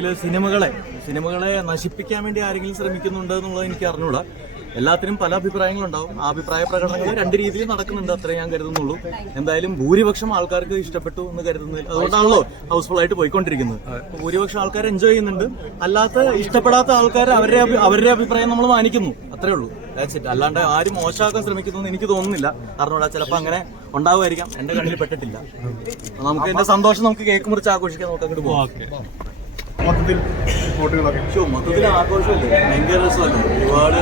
അല്ലെങ്കിൽ സിനിമകളെ സിനിമകളെ നശിപ്പിക്കാൻ വേണ്ടി ആരെങ്കിലും ശ്രമിക്കുന്നുണ്ട് എന്നുള്ളത് എനിക്ക് അറിഞ്ഞൂടാ. എല്ലാത്തിനും പല അഭിപ്രായങ്ങളുണ്ടാവും. ആ അഭിപ്രായ പ്രകടനങ്ങൾ രണ്ട് രീതിയിൽ നടക്കുന്നുണ്ട് അത്രേ ഞാൻ കരുതുന്നുള്ളൂ. എന്തായാലും ഭൂരിപക്ഷം ആൾക്കാർക്ക് ഇഷ്ടപ്പെട്ടു എന്ന് കരുതുന്നതിൽ അതുകൊണ്ടാണല്ലോ ഹൗസ്ഫുൾ ആയിട്ട് പോയിക്കൊണ്ടിരിക്കുന്നത് ഭൂരിപക്ഷം ആൾക്കാർ എൻജോയ് ചെയ്യുന്നുണ്ട്. അല്ലാത്ത ഇഷ്ടപ്പെടാത്ത ആൾക്കാർ അവരുടെ അവരുടെ അഭിപ്രായം നമ്മൾ മാനിക്കുന്നു. അത്രേ ഉള്ളൂ. അല്ലാണ്ട് ആരും മോശമാക്കാൻ ശ്രമിക്കുന്നു എനിക്ക് തോന്നുന്നില്ല. അറിഞ്ഞൂടാ ചിലപ്പോൾ അങ്ങനെ ഉണ്ടാവുമായിരിക്കാം. എന്റെ കണ്ണിൽ പെട്ടിട്ടില്ല. നമുക്ക് എന്റെ സന്തോഷം നമുക്ക് കേക്ക് മുറിച്ച് ആഘോഷിക്കാൻ നമുക്ക് അങ്ങോട്ട് പോകാം മൊത്തത്തിൽ റിപ്പോർട്ടുകളൊക്കെ. ഷോ മൊത്തത്തിൽ ആഘോഷമല്ലേ? ഭയങ്കര രസമല്ലേ? ഒരുപാട്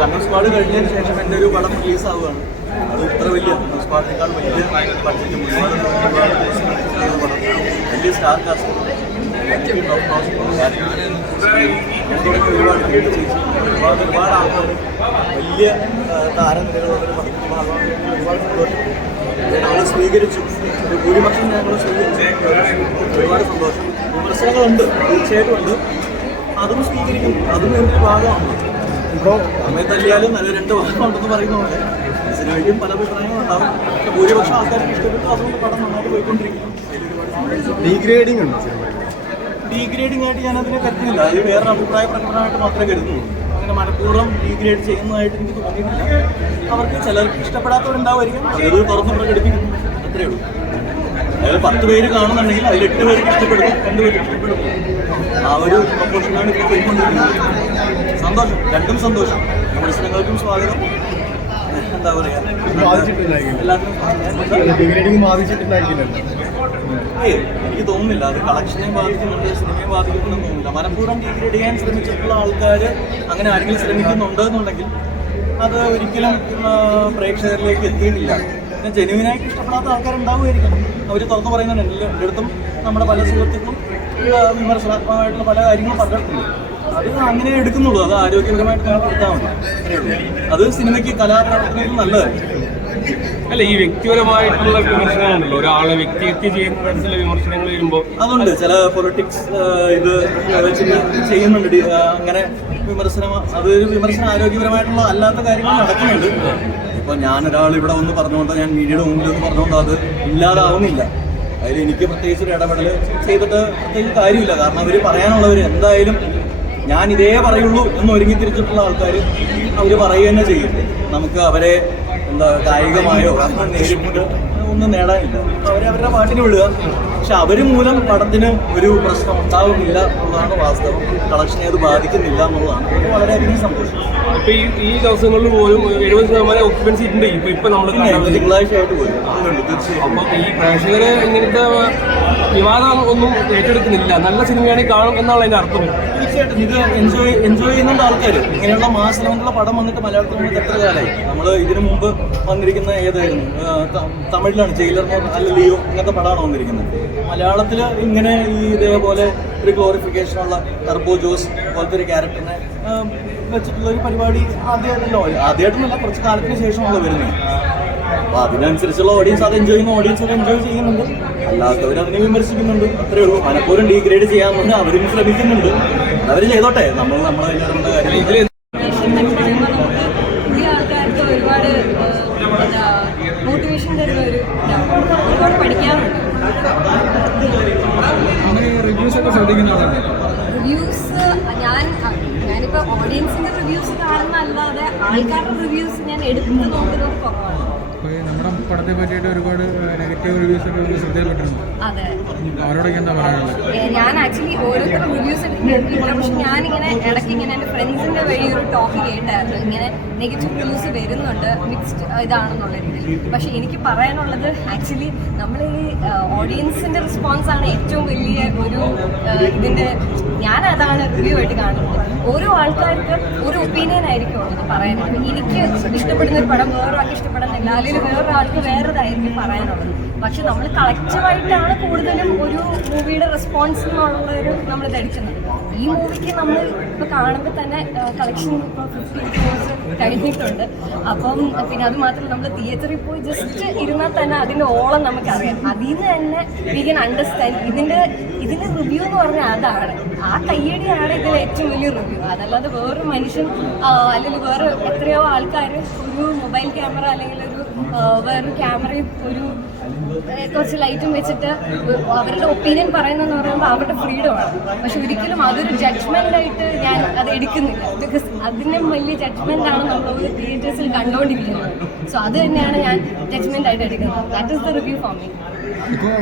കണ്ണൂർ സ്ക്വാഡ് കഴിഞ്ഞതിന് ശേഷം എന്റെ ഒരു പടം റിലീസ് ആവുകയാണ് അത് ഇത്ര വലിയ കണ്ണൂർ സ്ക്വാഡിനേക്കാൾ വലിയ ബഡ്ജറ്റും പടം. വലിയ സ്റ്റാർ കാസ്റ്റ്. ഒരുപാട് ഒരുപാട് ഒരുപാട് ആൾക്കാർ വലിയ താരനിരകളുള്ള ഒരു പടത്തിൽ ഒരുപാട് ഞങ്ങൾ സ്വീകരിച്ചു. ഒരു ഭൂരിപക്ഷം ഞങ്ങൾ സ്വീകരിച്ചു. ഒരുപാട് സന്തോഷം. വിമർശനങ്ങളുണ്ട്. തീർച്ചയായിട്ടും ഉണ്ട് അതും സ്വീകരിക്കും. അതും എന്റെ ഭാഗമാണ്. ഇപ്പോൾ അമ്മയെ തല്ലിയാലും നല്ല രണ്ട് ഭാഗമുണ്ടെന്ന് പറയുന്നതുകൊണ്ട് സിനിമയ്ക്കും പല അഭിപ്രായങ്ങളുണ്ടാവും പക്ഷെ ഭൂരിപക്ഷം ആൾക്കാർക്ക് ഇഷ്ടപ്പെട്ടു. അതുകൊണ്ട് പടം നന്നായിട്ട് പോയിക്കൊണ്ടിരിക്കുന്നു. ഡീഗ്രേഡിംഗ് ഉണ്ട് ഡീഗ്രേഡിംഗ് ആയിട്ട് ഞാൻ അതിനെ കരുതുന്നില്ല അത് വേറൊരു അഭിപ്രായ പ്രകടനമായിട്ട് മാത്രമേ കരുതുന്നുള്ളൂ. മനഃപൂർവം ഡീഗ്രേഡ് ചെയ്യുന്നതായിട്ട് എനിക്ക് തോന്നിയിട്ടില്ല. അവർക്ക് ചിലർക്ക് ഇഷ്ടപ്പെടാത്തവരുണ്ടാവുമായിരിക്കും. അവരത് തുറന്ന് പ്രകടിപ്പിക്കുന്നു. അത്രയേ ഉള്ളൂ. അതായത് പത്ത് പേര് കാണുന്നുണ്ടെങ്കിൽ അതിൽ എട്ട് പേർക്ക് ഇഷ്ടപ്പെടും രണ്ട് പേർക്ക് ഇഷ്ടപ്പെടും ആ ഒരു പ്രൊപ്പോഷനാണ് ഇപ്പോൾ പോയിക്കൊണ്ടിരിക്കുന്നത് സന്തോഷം. രണ്ടും സന്തോഷം. വിമർശനങ്ങൾക്കും സ്വാഗതം. എന്താ പറയുക എനിക്ക് തോന്നുന്നില്ല അത് കളക്ഷനെ ബാധിക്കുന്നുണ്ട് സിനിമയെ ബാധിക്കുന്നുണ്ടെന്ന് തോന്നുന്നില്ല മനഃപൂർവം ഡിഗ്രേഡ് ചെയ്യാൻ ശ്രമിച്ചിട്ടുള്ള ആൾക്കാർ അങ്ങനെ ആരെങ്കിലും ശ്രമിക്കുന്നുണ്ട് എന്നുണ്ടെങ്കിൽ അത് ഒരിക്കലും പ്രേക്ഷകരിലേക്ക് എത്തിയിട്ടില്ല. പിന്നെ ജെനുവിനായിട്ട് ഇഷ്ടപ്പെടാത്ത ആൾക്കാരുണ്ടാവുമായിരിക്കും. അവർ തുറന്നു പറയുന്നുണ്ട് എന്റെ അടുത്തും നമ്മുടെ പല സുഹൃത്തുക്കളും വിമർശനാത്മകമായിട്ടുള്ള പല കാര്യങ്ങളും പറഞ്ഞിട്ടുണ്ട് അത് അങ്ങനെ എടുക്കുന്നുള്ളൂ. അത് ആരോഗ്യപരമായിട്ട് എടുത്താൽ മതി. അത് സിനിമയ്ക്ക് കലാപ്രവർത്തനത്തിൽ നല്ലതായിരിക്കും. അല്ല ഈ വ്യക്തിപരമായിട്ടുള്ള വിമർശനങ്ങളുണ്ടല്ലോ ഒരാളെ വ്യക്തിഹത്യ ചെയ്യുന്ന തരത്തിലുള്ള വിമർശനങ്ങൾ വരുമ്പോൾ അതുണ്ട്. ചില പൊളിറ്റിക്സ് ഇത് ചെയ്യുന്നുണ്ട്. അങ്ങനെ വിമർശനം അത് വിമർശനം ആരോഗ്യപരമായിട്ടുള്ള അല്ലാത്ത കാര്യങ്ങൾ നടക്കുന്നുണ്ട്. ഇപ്പൊ ഞാൻ ഒരാൾ ഇവിടെ ഒന്ന് പറഞ്ഞുകൊണ്ട് ഞാൻ മീഡിയയുടെ മുമ്പിൽ ഒന്ന് പറഞ്ഞുകൊണ്ട് അത് ഇല്ലാതാവുന്നില്ല. അതിൽ എനിക്ക് പ്രത്യേകിച്ച് ഒരു ഇടപെടൽ ചെയ്തിട്ട് പ്രത്യേകിച്ച് കാര്യമില്ല. കാരണം അവർ പറയാനുള്ളവർ എന്തായാലും ഞാൻ ഇതേ പറയുള്ളൂ എന്ന് ഒരുങ്ങി തിരിച്ചിട്ടുള്ള ആൾക്കാർ അവർ പറയുക തന്നെ ചെയ്യും. നമുക്ക് അവരെ എന്താ കായികമായോ നേരിട്ട് ഒന്നും നേടാനില്ല. അവർ അവരെ അവരുടെ പാട്ടിന് വിടുക. പക്ഷെ അവർ മൂലം പടത്തിന് ഒരു പ്രശ്നം ഉണ്ടാവുന്നില്ല എന്നുള്ളതാണ് വാസ്തവം. കളക്ഷനെ അത് ബാധിക്കുന്നില്ല എന്നുള്ളതാണ്. അത് വളരെയധികം സന്തോഷം. ഇപ്പൊ ഈ ഈ ദിവസങ്ങളിൽ പോലും എഴുപത് ശതമാനം ഒക്യുപൻസി ഉണ്ട്. ഇപ്പൊ ഇപ്പൊ നമ്മൾ തിങ്കളാഴ്ച ആയിട്ട് തീർച്ചയായും. അപ്പൊ ഈ പ്രേക്ഷകര് ഇങ്ങനത്തെ വിവാദം ഒന്നും ഏറ്റെടുക്കുന്നില്ല. നല്ല സിനിമയാണ് കാണും എന്നാണ് അതിന്റെ അർത്ഥം. തീർച്ചയായിട്ടും. ഇത് എൻജോയ് എൻജോയ് ചെയ്യുന്നുണ്ട് ആൾക്കാർ ഇങ്ങനെയുള്ള മാസ് ലെവലിലുള്ള പടം വന്നിട്ട് മലയാളത്തിൽ വന്നിട്ട് എത്ര കാലമായി നമ്മൾ ഇതിനു മുമ്പ് വന്നിരിക്കുന്ന ഏതായിരുന്നു? ആ, തമിഴിലാണ് ജയിലർ അല്ല ലിയോ ഇങ്ങനത്തെ പടമാണ് വന്നിരിക്കുന്നത്. മലയാളത്തിൽ ഇങ്ങനെ ഈ ഇതേപോലെ ഒരു ഗ്ലോറിഫിക്കേഷനുള്ള ടർബോ ജോസ് പോലത്തെ ഒരു ക്യാരക്ടറിനെ വെച്ചിട്ടുള്ള ഒരു പരിപാടി ആദ്യമായിട്ടല്ലോ ആദ്യമായിട്ടൊന്നുമല്ല കുറച്ച് കാലത്തിന് ശേഷമുള്ള വരുന്നത്. അപ്പൊ അതിനനുസരിച്ചുള്ള ഓഡിയൻസ് അത് എൻജോയ് ചെയ്യുന്ന. ഓഡിയൻസ് അത് എൻജോയ് ചെയ്യുന്നുണ്ട്. അല്ലാത്തവർ അതിനെ വിമർശിക്കുന്നുണ്ട്. അത്രേ ഉള്ളൂ. മനഃപൂർവം ഡീഗ്രേഡ് ചെയ്യാമെന്ന് അവരും ശ്രമിക്കുന്നുണ്ട്. അവർ ചെയ്തോട്ടെ. നമ്മൾ നമ്മളെ ഇടപെടേണ്ട കാര്യം ഇതിൽ എന്നൊക്കെ പറയുമ്പോൾ നമുക്ക് പുതിയ ആൾക്കാർക്ക് ഒരുപാട് ഏഹ്, എന്താ മോട്ടിവേഷൻ തരുന്ന ഒരു. ഒരുപാട് പഠിക്കാനുണ്ട് റിവ്യൂസ് ഞാൻ ഞാനിപ്പോൾ ഓഡിയൻസിന്റെ റിവ്യൂസ് കാണുന്നല്ലാതെ ആൾക്കാരുടെ റിവ്യൂസ് ഞാൻ എടുക്കുന്നത് നോക്കുന്നത് കുറവാണ്. പടത്തെ പറ്റിയിട്ട് ഒരുപാട് നെഗറ്റീവ് റിവ്യൂസ് ഒക്കെ വന്ന് ശ്രദ്ധയിൽപ്പെട്ടിരുന്നു അതെ. അവരോടൊക്കെ എന്താ പറയാനുള്ളത്? ഞാൻ ആക്ച്വലി ഓരോരുത്തരും റിവ്യൂസ് കേട്ടിട്ടില്ല പക്ഷെ ഞാനിങ്ങനെ ഇടയ്ക്ക് ഇങ്ങനെ എന്റെ ഫ്രണ്ട്സിന്റെ വഴി ഒരു ടോക്ക് കേട്ടായിരുന്നു. ഇങ്ങനെ നെഗറ്റീവ് റിവ്യൂസ് വരുന്നുണ്ട് മിക്സ്ഡ് ഇതാണെന്നുള്ള രീതിയിൽ. പക്ഷെ എനിക്ക് പറയാനുള്ളത് ആക്ച്വലി നമ്മൾ ഈ ഓഡിയൻസിന്റെ റെസ്പോൺസ് ആണ് ഏറ്റവും വലിയ ഒരു ഇതിന്റെ ഞാൻ അതാണ് റിവ്യൂ ആയിട്ട് കാണുന്നത്. ഓരോ ആൾക്കാർക്ക് ഒരു ഒപ്പീനിയൻ ആയിരിക്കും ഉള്ളത് പറയാനായിട്ട്. എനിക്ക് ഇഷ്ടപ്പെടുന്ന ഒരു പടം വേറൊരാൾക്ക് ഇഷ്ടപ്പെടുന്നില്ല അല്ലെങ്കിൽ വേറൊരാൾക്ക് വേറൊരായിരിക്കും പറയാനുള്ളത്. പക്ഷെ നമ്മൾ കളക്റ്റീവായിട്ടാണ് കൂടുതലും ഒരു മൂവിയുടെ റെസ്പോൺസ് എന്നുള്ള ഒരു നമ്മൾ ധരിക്കുന്നത് ഈ മൂവിക്ക് നമ്മൾ ഇപ്പോൾ കാണുമ്പോൾ തന്നെ കളക്ഷൻ കഴിഞ്ഞിട്ടുണ്ട്. അപ്പം പിന്നെ അത് മാത്രമല്ല നമ്മൾ തിയേറ്ററിൽ പോയി ജസ്റ്റ് ഇരുന്നാൽ തന്നെ അതിന്റെ ഓളം നമുക്കറിയാം. അതിൽ നിന്ന് തന്നെ വി കൻ അണ്ടർസ്റ്റാൻഡ് ഇതിന്റെ ഇതിന്റെ റിവ്യൂ എന്ന് പറഞ്ഞാൽ അതാണ്. ആ കയ്യടിയാണ് ഇതിൽ ഏറ്റവും വലിയ റിവ്യൂ അതല്ലാതെ വേറൊരു മനുഷ്യൻ അല്ലെങ്കിൽ വേറെ എത്രയോ ആൾക്കാർ ഒരു മൊബൈൽ ക്യാമറ അല്ലെങ്കിൽ വേറൊരു ക്യാമറയും ഒരു കുറച്ച് ലൈറ്റും വെച്ചിട്ട് അവരുടെ ഒപ്പീനിയൻ പറയുന്നതെന്ന് പറയുമ്പോൾ അവരുടെ ഫ്രീഡമാണ് പക്ഷെ ഒരിക്കലും അതൊരു ജഡ്ജ്മെന്റ് ആയിട്ട് ഞാൻ അത് എടുക്കുന്നില്ല. ബിക്കോസ് അതിനും വലിയ ജഡ്ജ്മെന്റ് ആണ് നമ്മൾ തിയേറ്റേഴ്സിൽ കണ്ടുകൊണ്ടിരിക്കുന്നത് സോ അത് തന്നെയാണ് ഞാൻ ജഡ്ജ്മെന്റ് ആയിട്ട് എടുക്കുന്നത്. That is the review for me ഇപ്പോൾ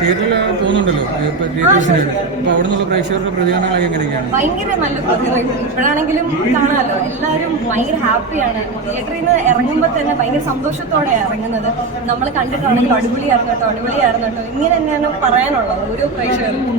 തിയേറ്ററിൽ പോകുന്നുണ്ടല്ലോ ഇപ്പോൾ തിയേറ്റേഴ്സിന്. അപ്പോൾ അവിടെ നിന്നുള്ള പ്രേക്ഷകരുടെ പ്രതികരണങ്ങളൊക്കെ എങ്ങനെയൊക്കെയാണ്? ഭയങ്കര നല്ല പ്രതികരണം. ഇപ്പോഴാണെങ്കിലും കാണാമല്ലോ. എല്ലാവരും ഭയങ്കര ഹാപ്പിയാണ്. തിയേറ്ററിൽ നിന്ന് ഇറങ്ങുമ്പോൾ തന്നെ ഭയങ്കര സന്തോഷത്തോടെ ഇറങ്ങുന്നത്. നമ്മൾ കണ്ടിട്ടാണെങ്കിൽ അടിപൊളിയായിരുന്നു കേട്ടോ അടിപൊളിയായിരുന്നു കേട്ടോ. ഇങ്ങനെ തന്നെയാണ് പറയാനുള്ളത് ഓരോ പ്രേക്ഷകർക്കും.